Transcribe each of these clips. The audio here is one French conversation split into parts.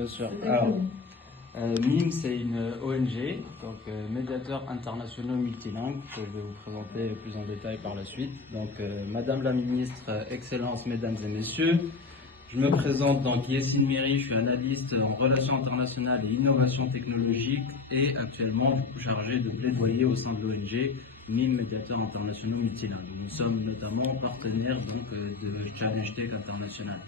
Bien sûr. Alors, MIM, c'est une ONG, donc médiateurs internationaux multilingues, que je vais vous présenter plus en détail par la suite. Donc, Madame la Ministre, Excellences, Mesdames et Messieurs, je me présente donc Yessine Miri, je suis analyste en relations internationales et innovation technologique et actuellement du coup chargé de plaidoyer au sein de l'ONG MIM, médiateurs internationaux multilingues. Nous sommes notamment partenaires de Challenge Tech International.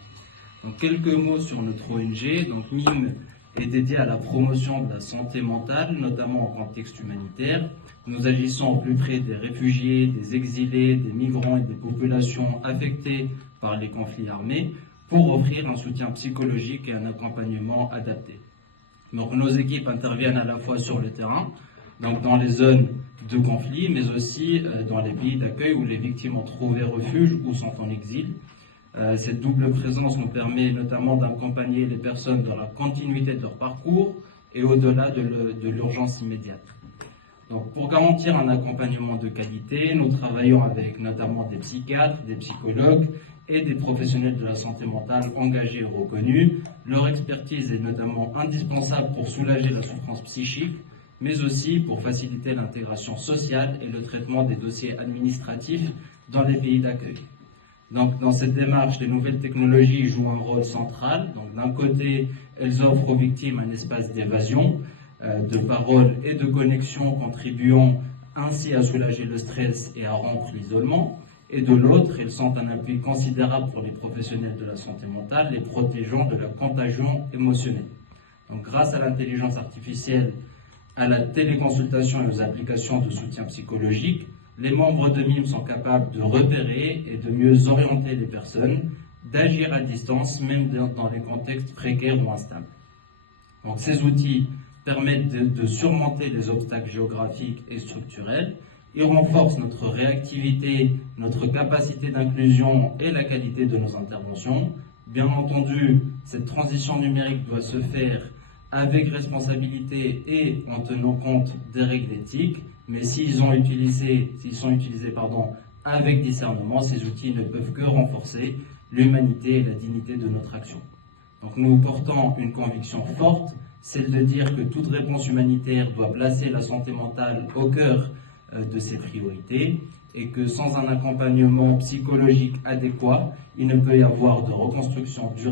Donc quelques mots sur notre ONG. Donc MIM est dédié à la promotion de la santé mentale, notamment en contexte humanitaire. Nous agissons au plus près des réfugiés, des exilés, des migrants et des populations affectées par les conflits armés pour offrir un soutien psychologique et un accompagnement adapté. Donc nos équipes interviennent à la fois sur le terrain, donc dans les zones de conflit, mais aussi dans les pays d'accueil où les victimes ont trouvé refuge ou sont en exil. Cette double présence nous permet notamment d'accompagner les personnes dans la continuité de leur parcours et au-delà de l'urgence immédiate. Donc, pour garantir un accompagnement de qualité, nous travaillons avec notamment des psychiatres, des psychologues et des professionnels de la santé mentale engagés et reconnus. Leur expertise est notamment indispensable pour soulager la souffrance psychique, mais aussi pour faciliter l'intégration sociale et le traitement des dossiers administratifs dans les pays d'accueil. Donc, dans cette démarche, les nouvelles technologies jouent un rôle central. Donc, d'un côté, elles offrent aux victimes un espace d'évasion, de parole et de connexion, contribuant ainsi à soulager le stress et à rompre l'isolement. Et de l'autre, elles sont un appui considérable pour les professionnels de la santé mentale, les protégeant de la contagion émotionnelle. Donc, grâce à l'intelligence artificielle, à la téléconsultation et aux applications de soutien psychologique, les membres de MIM sont capables de repérer et de mieux orienter les personnes, d'agir à distance, même dans des contextes précaires ou instables. Donc, ces outils permettent de surmonter les obstacles géographiques et structurels. Ils renforcent notre réactivité, notre capacité d'inclusion et la qualité de nos interventions. Bien entendu, cette transition numérique doit se faire avec responsabilité et en tenant compte des règles éthiques, mais s'ils sont utilisés avec discernement, ces outils ne peuvent que renforcer l'humanité et la dignité de notre action. Donc nous portons une conviction forte, celle de dire que toute réponse humanitaire doit placer la santé mentale au cœur de ses priorités et que sans un accompagnement psychologique adéquat, il ne peut y avoir de reconstruction durable